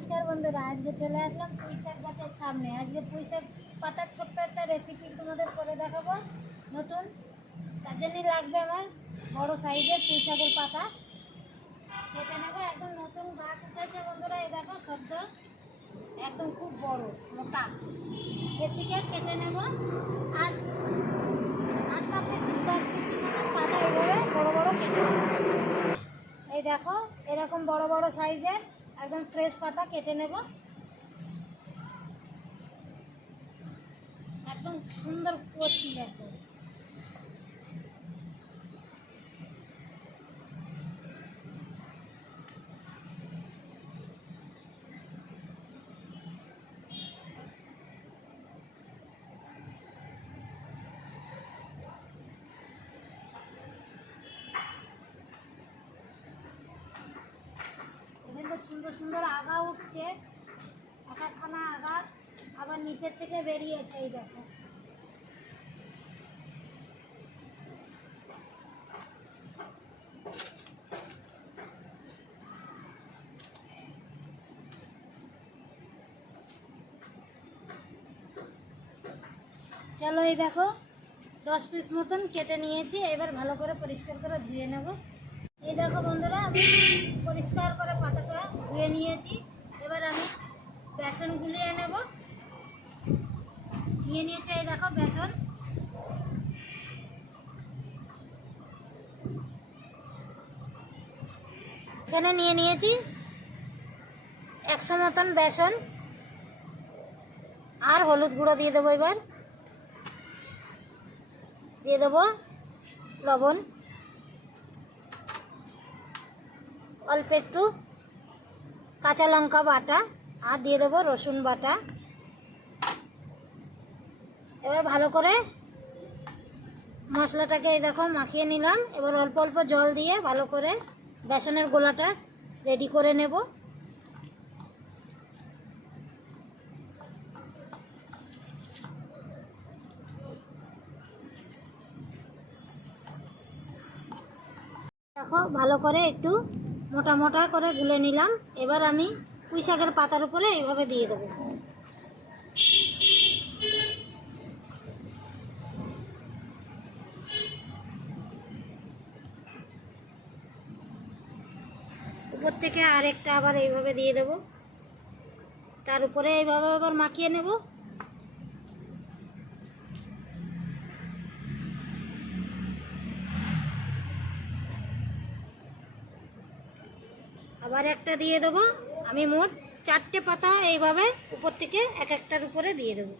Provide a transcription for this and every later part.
নমস্কার বন্ধুরা, আজকে চলে আসলাম পুঁই শাক গাছের সামনে। আজকে পুঁই শাক পাতার ছোট্ট একটা রেসিপি তোমাদের করে দেখাবো নতুন। তার জন্যই লাগবে আমার বড় সাইজের পুঁই শাকের পাতা। কেটে নেব, একদম নতুন গাছ উঠেছে বন্ধুরা, এই দেখো সদ্য। একদম খুব বড়, মোটা। এর থেকে কেটে নেব। আর আট ন পিস দশ পিসের মতন পাতা এইভাবে বড় বড় কেটে এই দেখো, এরকম বড় বড় সাইজের একদম ফ্রেশ পাতা কেটে নেব। একদম সুন্দর করছি একদম এখানে তো সুন্দর সুন্দর আগা উঠছে। এক একখানা আগা আবার নিচের থেকে বেরিয়েছে, এই দেখো। চলো এই দেখো, দশ পিস মতন কেটে নিয়েছি। এবার ভালো করে পরিষ্কার করে ধুয়ে নেব। এই দেখো বন্ধুরা, আমি পরিষ্কার করে পাতাটা ধুয়ে নিয়েছি। এবার আমি বেসন গুলিয়ে নেব। নিয়ে নিয়েছি এই দেখো বেসন। এখানে নিয়ে নিয়েছি একশো মতন বেসন। আর হলুদ গুঁড়ো দিয়ে দেবো এবার। দিয়ে দেবো লবণ। অল্প একটু কাঁচা লঙ্কা বাটা আর দিয়ে দেবো রসুন বাটা। এবার ভালো করে মশলাটাকে এই দেখো মাখিয়ে নিলাম। এবার অল্প অল্প জল দিয়ে ভালো করে বেসনের গোলাটা রেডি করে নেব। দেখো ভালো করে একটু মোটা মোটা করে গুলে নিলাম। এবার আমি পুঁই শাকের পাতার উপরে এইভাবে দিয়ে দেবো। উপর থেকে আরেকটা আবার এইভাবে দিয়ে দেবো। তার উপরে এইভাবে আবার মাখিয়ে নেব। আবার একটা দিয়ে দেবো। আমি মোট চারটে পাতা এইভাবে উপর থেকে এক একটার উপরে দিয়ে দেবো।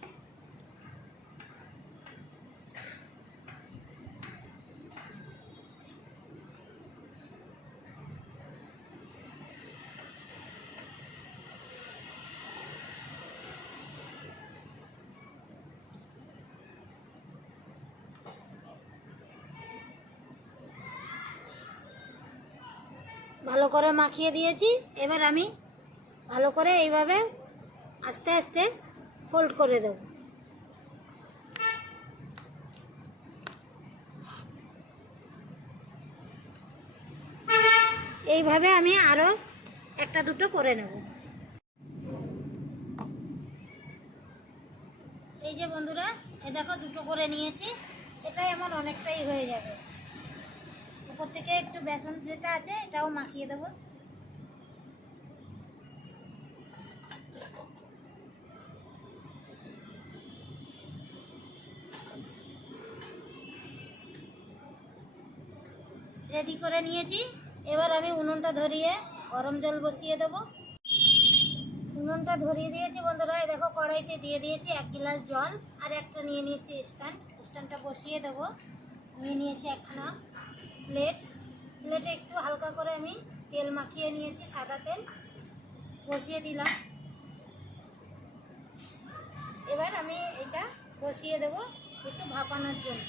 ভালো করে মাখিয়ে দিয়েছি। এবার আমি ভালো করে এইভাবে আস্তে আস্তে ফোল্ড করে দেব। এইভাবে আমি আরও একটা দুটো করে নেব। এই যে বন্ধুরা, এ দেখো দুটো করে নিয়েছি। এটাই আমার অনেকটাই হয়ে যাবে। উপর থেকে একটু বেসন যেটা আছে, এটাও মাখিয়ে দেবো। রেডি করে নিয়েছি। এবার আমি উনুনটা ধরিয়ে গরম জল বসিয়ে দেব। উনুনটা ধরিয়ে দিয়েছি বন্ধুরা দেখো কড়াইতে দিয়ে দিয়েছি এক গ্লাস জল আর একটা নিয়ে নিয়েছি স্ট্যান্ড। স্ট্যান্ডটা বসিয়ে দেবো। নিয়ে নিয়েছি একখানা। প্লেট প্লেটে একটু হালকা করে আমি তেল মাখিয়ে নিয়েছি, সাদা তেল। বসিয়ে দিলাম। এবার আমি এটা বসিয়ে দেব একটু ভাপানোর জন্য।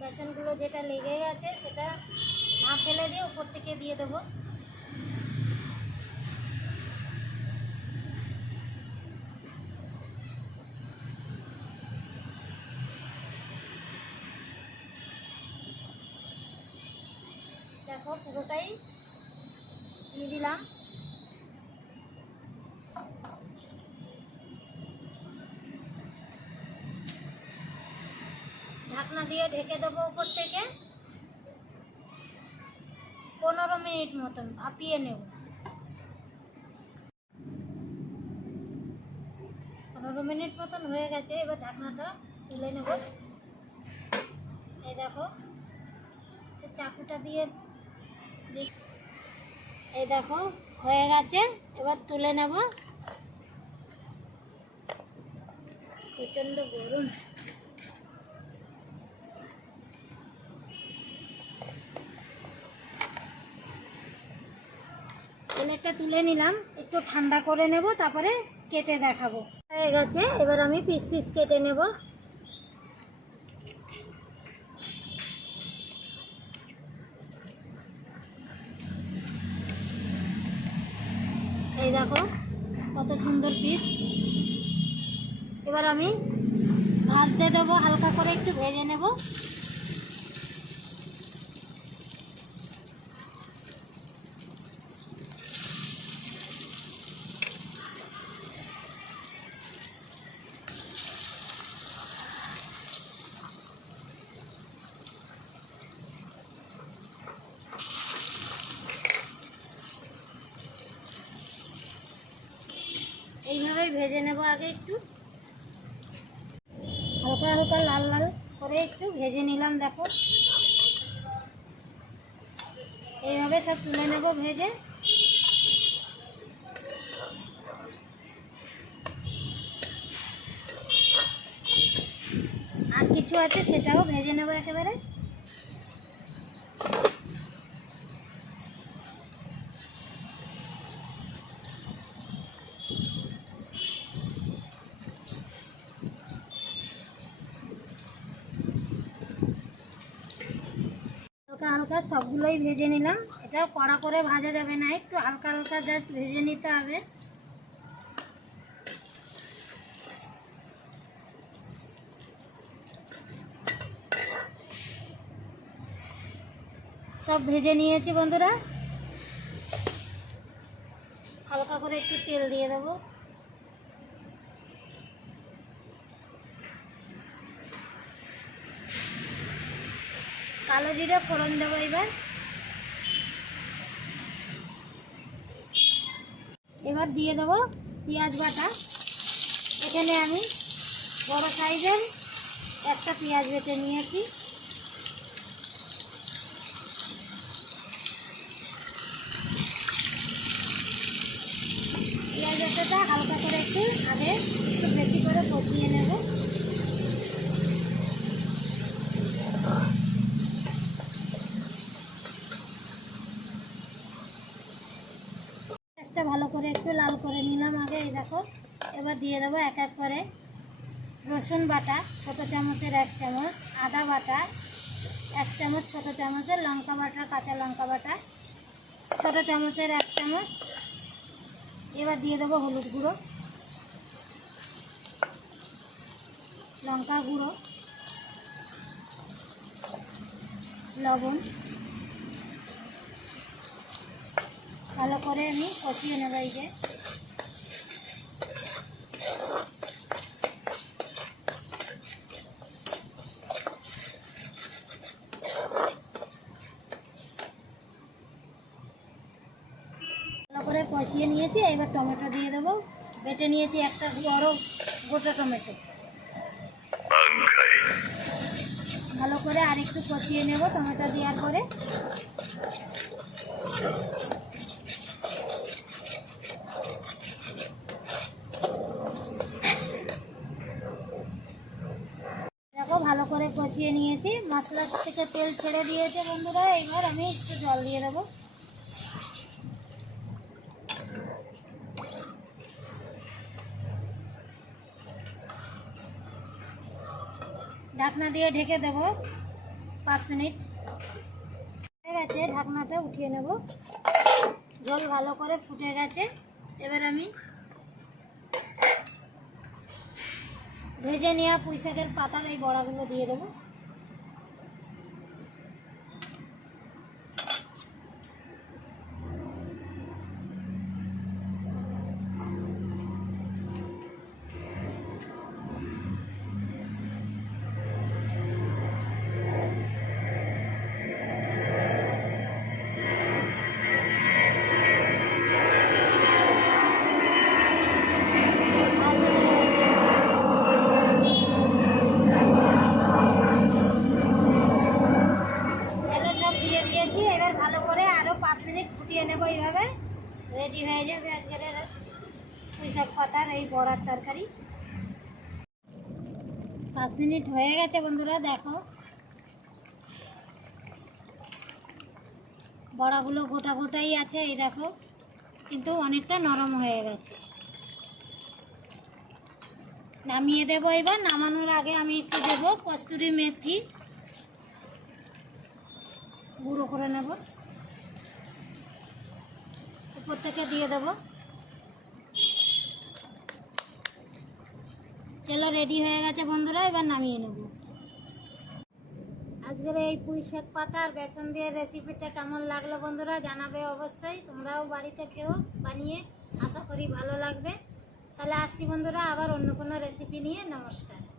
বেসনগুলো যেটা লেগে গেছে সেটা না ফেলে দিয়ে উপর থেকে দিয়ে দেবো। দেখো, পুরোটাই দিয়ে দিলাম। ঢাকনা দিয়ে ঢেকে দেবো উপর থেকে। পনেরো মিনিট মতন ভাপিয়ে নেব। পনেরো মিনিট মতন হয়ে গেছে, এবার ঢাকনাটা তুলে নেব। এই দেখো চাকুটা দিয়ে এই দেখো, হয়ে গেছে। এবার তুলে নেব। প্রচণ্ড গরম। প্লেটটা তুলে নিলাম। একটু ঠান্ডা করে নেব, তারপরে কেটে দেখাবো। হয়ে গেছে। এবার আমি পিস পিস কেটে নেব। এই দেখো কত সুন্দর পিস এবার আমি ভাজতে দেবো হালকা করে একটু ভেজে নেব। এইভাবেই ভেজে নেব আগে একটু। হালকা হালকা লাল লাল করে একটু ভেজে নিলাম, দেখো। এইভাবে সব তুলে নেব ভেজে। আর কিছু আছে সেটাও ভেজে নেব একেবারে। হালকা সবগুলোই ভেজে নিলাম। এটা কড়া করে ভাজা যাবে না, একটু হালকা হালকা জাস্ট ভেজে নিতে হবে। সব ভেজে নিয়েছি বন্ধুরা। হালকা করে একটু তেল দিয়ে দেবো। কালো জিরে ফোড়ন দেবো এবার। এবার দিয়ে দেবো পেঁয়াজ বাটা। এখানে আমি বড় সাইজের একটা পেঁয়াজ বেটে নিয়েছি। পেঁয়াজ বাটাটা হালকা করে একটু আগে একটু বেশি করে কষিয়ে নেব। পেঁয়াজটা ভালো করে একটু লাল করে নিলাম আগে, এই দেখো। এবার দিয়ে দেবো এক এক করে রসুন বাটা, ছোটো চামচের এক চামচ, আদা বাটা, এক চামচ ছোটো চামচের লঙ্কা বাটা, কাঁচা লঙ্কা বাটা, ছোটো চামচের এক চামচ। এবার দিয়ে দেবো হলুদ গুঁড়ো, লঙ্কা গুঁড়ো, লবণ। ভালো করে আমি কষিয়ে নেব এই যে। ভালো করে কষিয়ে নিয়েছি এবার টমেটো দিয়ে দেবো। বেটে নিয়েছি একটা বড় গোটা টমেটো। ভালো করে আর একটু কষিয়ে নেব টমেটো দেওয়ার পরে দেখো ভালো করে কষিয়ে নিয়েছি, মশলা থেকে তেল ছেড়ে দিয়েছে বন্ধুরা এবার আমি একটু জল দিয়ে দেবো। ঢাকনা দিয়ে ঢেকে দেব পাঁচ মিনিট। হয়ে গেছে, ঢাকনাটা উঠিয়ে নেব। জল ভালো করে ফুটে গেছে, এবার আমি ভেজে নেওয়া পুঁই শাকের পাতার এই বড়াগুলো দিয়ে দেবো। এই বড়ার তরকারি। পাঁচ মিনিট হয়ে গেছে বন্ধুরা, দেখো। বড়াগুলো গোটা গোটাই আছে, এই দেখো। কিন্তু অনেকটা নরম হয়ে গেছে। নামিয়ে দেবো এবার, নামানোর আগে আমি একটু দেবো কস্তুরি মেথি। গুঁড়ো করে নেব। উপর থেকে দিয়ে দেবো। চলো রেডি হয়ে গেছে বন্ধুরা, এবার নামিয়ে নেব। আজকের এই পুঁই শাক পাতা আর বেসন দিয়ে রেসিপিটা কেমন লাগল বন্ধুরা জানাবে অবশ্যই, তোমরাও বাড়িতে খেও, বানিয়ে আশা করি ভালো লাগবে। তাহলে আসছি বন্ধুরা, আবার অন্য কোনো রেসিপি নিয়ে, নমস্কার।